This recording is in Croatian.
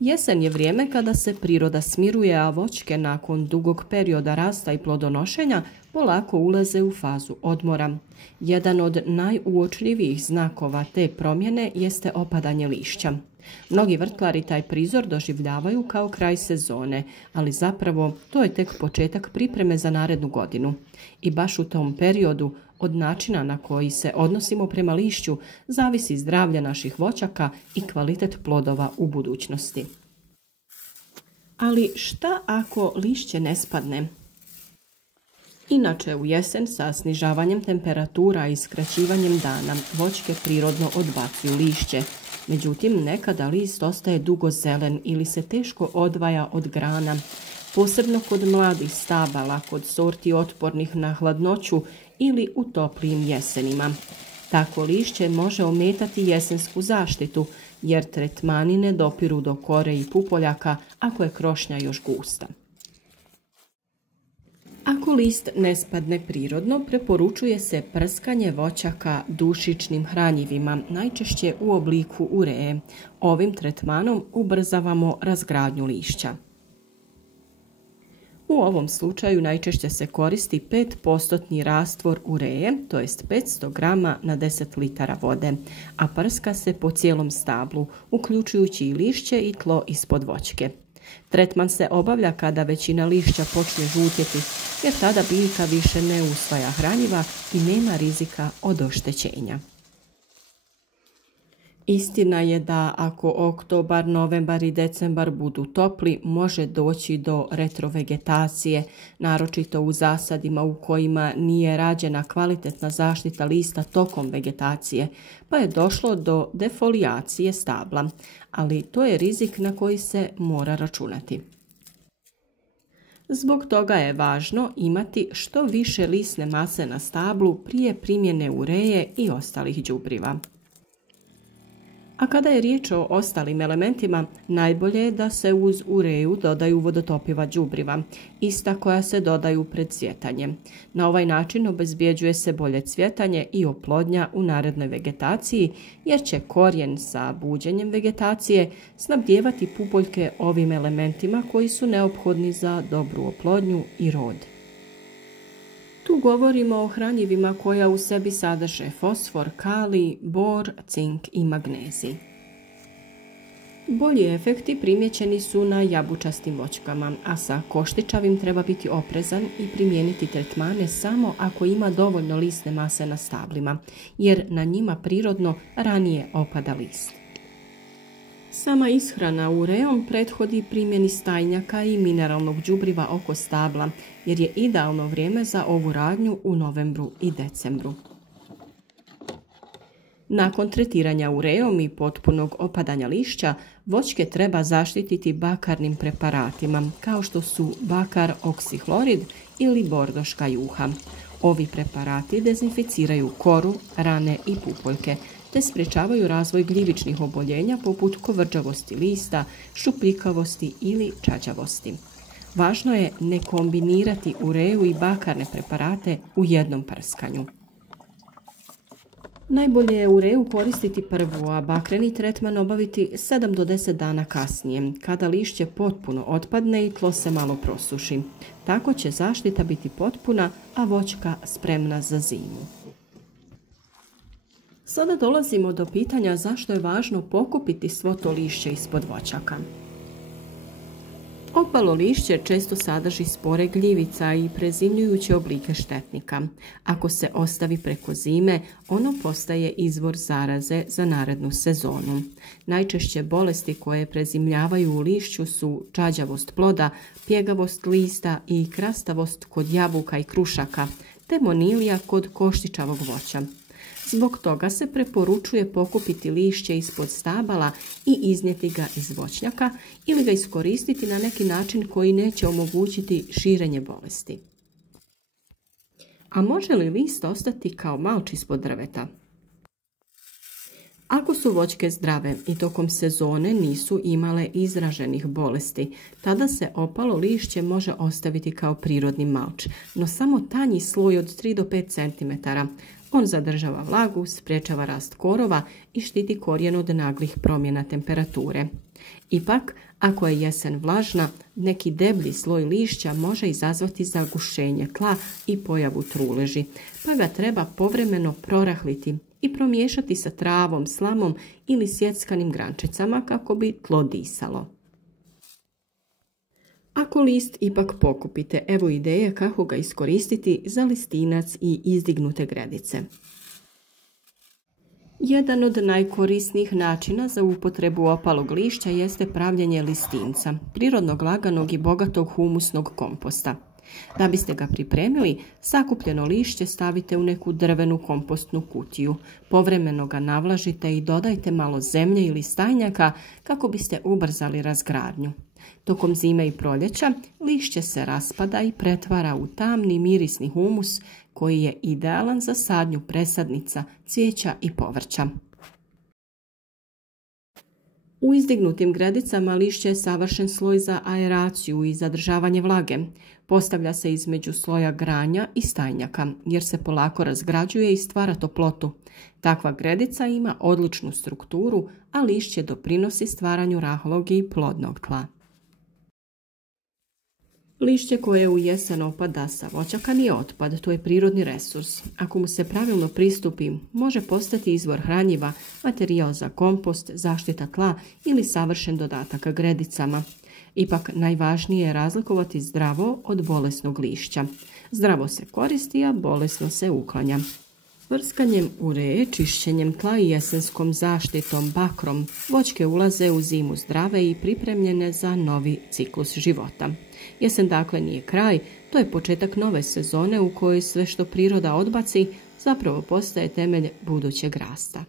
Jesen je vrijeme kada se priroda smiruje, a voćke nakon dugog perioda rasta i plodonošenja polako ulaze u fazu odmora. Jedan od najuočljivijih znakova te promjene jeste opadanje lišća. Mnogi vrtlari taj prizor doživljavaju kao kraj sezone, ali zapravo to je tek početak pripreme za narednu godinu. I baš u tom periodu, od načina na koji se odnosimo prema lišću, zavisi zdravlje naših voćaka i kvalitet plodova u budućnosti. Ali šta ako lišće ne spadne? Inače, u jesen sa snižavanjem temperatura i skraćivanjem dana voćke prirodno odbacuju lišće. Međutim, nekada list ostaje dugo zelen ili se teško odvaja od grana, posebno kod mladih stabala, kod sorti otpornih na hladnoću ili u toplijim jesenima. Tako lišće može ometati jesensku zaštitu, jer tretmani ne dopiru do kore i pupoljaka ako je krošnja još gusta. Ako list ne spadne prirodno, preporučuje se prskanje voćaka dušičnim hranjivima, najčešće u obliku ureje. Ovim tretmanom ubrzavamo razgradnju lišća. U ovom slučaju najčešće se koristi 5% rastvor ureje, to jest 500 grama na 10 litara vode, a prska se po cijelom stablu, uključujući i lišće i tlo ispod voćke. Tretman se obavlja kada većina lišća počne žutjeti, jer tada biljka više ne usvaja hranjiva i nema rizika od oštećenja. Istina je da ako oktobar, novembar i decembar budu topli, može doći do retrovegetacije, naročito u zasadima u kojima nije rađena kvalitetna zaštita lista tokom vegetacije, pa je došlo do defolijacije stabla, ali to je rizik na koji se mora računati. Zbog toga je važno imati što više lisne mase na stablu prije primjene ureje i ostalih đubriva. A kada je riječ o ostalim elementima, najbolje je da se uz ureju dodaju vodotopiva đubriva, ista koja se dodaju pred cvjetanje. Na ovaj način obezbjeđuje se bolje cvjetanje i oplodnja u narednoj vegetaciji, jer će korijen sa buđenjem vegetacije snabdijevati pupoljke ovim elementima koji su neophodni za dobru oplodnju i rod. Tu govorimo o hranjivima koja u sebi sadrže fosfor, kalij, bor, cink i magnezij. Bolji efekti primjećeni su na jabučastim voćkama, a sa koštičavim treba biti oprezan i primijeniti tretmane samo ako ima dovoljno lisne mase na stablima, jer na njima prirodno ranije opada list. Sama ishrana urejom prethodi primjeni stajnjaka i mineralnog đubriva oko stabla, jer je idealno vrijeme za ovu radnju u novembru i decembru. Nakon tretiranja urejom i potpunog opadanja lišća, voćke treba zaštititi bakarnim preparatima, kao što su bakar oksihlorid ili bordoška juha. Ovi preparati dezinficiraju koru, rane i pupoljke, te sprječavaju razvoj gljivičnih oboljenja poput kovrđavosti lista, šupljikavosti ili čađavosti. Važno je ne kombinirati ureju i bakarne preparate u jednom prskanju. Najbolje je ureju koristiti prvo, a bakreni tretman obaviti 7 do 10 dana kasnije, kada lišće potpuno otpadne i tlo se malo prosuši. Tako će zaštita biti potpuna, a voćka spremna za zimu. Sada dolazimo do pitanja zašto je važno pokupiti svo to lišće ispod voćaka. Opalo lišće često sadrži spore gljivica i prezimljujuće oblike štetnika. Ako se ostavi preko zime, ono postaje izvor zaraze za narednu sezonu. Najčešće bolesti koje prezimljavaju u lišću su čađavost ploda, pjegavost lista i krastavost kod jabuka i krušaka, te monilija kod koštičavog voća. Zbog toga se preporučuje pokupiti lišće ispod stabala i iznijeti ga iz voćnjaka ili ga iskoristiti na neki način koji neće omogućiti širenje bolesti. A može li list ostati kao malč ispod drveta? Ako su voćke zdrave i tokom sezone nisu imale izraženih bolesti, tada se opalo lišće može ostaviti kao prirodni malč, no samo tanji sloj od 3 do 5 cm. On zadržava vlagu, sprječava rast korova i štiti korijen od naglih promjena temperature. Ipak, ako je jesen vlažna, neki deblji sloj lišća može izazvati zagušenje tla i pojavu truleži, pa ga treba povremeno prorahliti i promiješati sa travom, slamom ili sjeckanim grančicama kako bi tlo disalo. Ako list ipak pokupite, evo ideje kako ga iskoristiti za listinac i izdignute gredice. Jedan od najkorisnijih načina za upotrebu opalog lišća jeste pravljenje listinca, prirodnog, laganog i bogatog humusnog komposta. Da biste ga pripremili, sakupljeno lišće stavite u neku drvenu kompostnu kutiju, povremeno ga navlažite i dodajte malo zemlje ili stajnjaka kako biste ubrzali razgradnju. Tokom zime i proljeća lišće se raspada i pretvara u tamni mirisni humus koji je idealan za sadnju presadnica, cvijeća i povrća. U izdignutim gredicama lišće je savršen sloj za aeraciju i zadržavanje vlage. Postavlja se između sloja granja i stajnjaka jer se polako razgrađuje i stvara toplotu. Takva gredica ima odličnu strukturu, a lišće doprinosi stvaranju rahlog i plodnog tla. Lišće koje u jesen opada sa voćaka nije otpad, to je prirodni resurs. Ako mu se pravilno pristupi, može postati izvor hranjiva, materijal za kompost, zaštita tla ili savršen dodatak gredicama. Ipak najvažnije je razlikovati zdravo od bolesnog lišća. Zdravo se koristi, a bolesno se uklanja. Vrskanjem ureje, čišćenjem tla i jesenskom zaštitom bakrom, voćke ulaze u zimu zdrave i pripremljene za novi ciklus života. Jesen dakle nije kraj, to je početak nove sezone u kojoj sve što priroda odbaci zapravo postaje temelj budućeg rasta.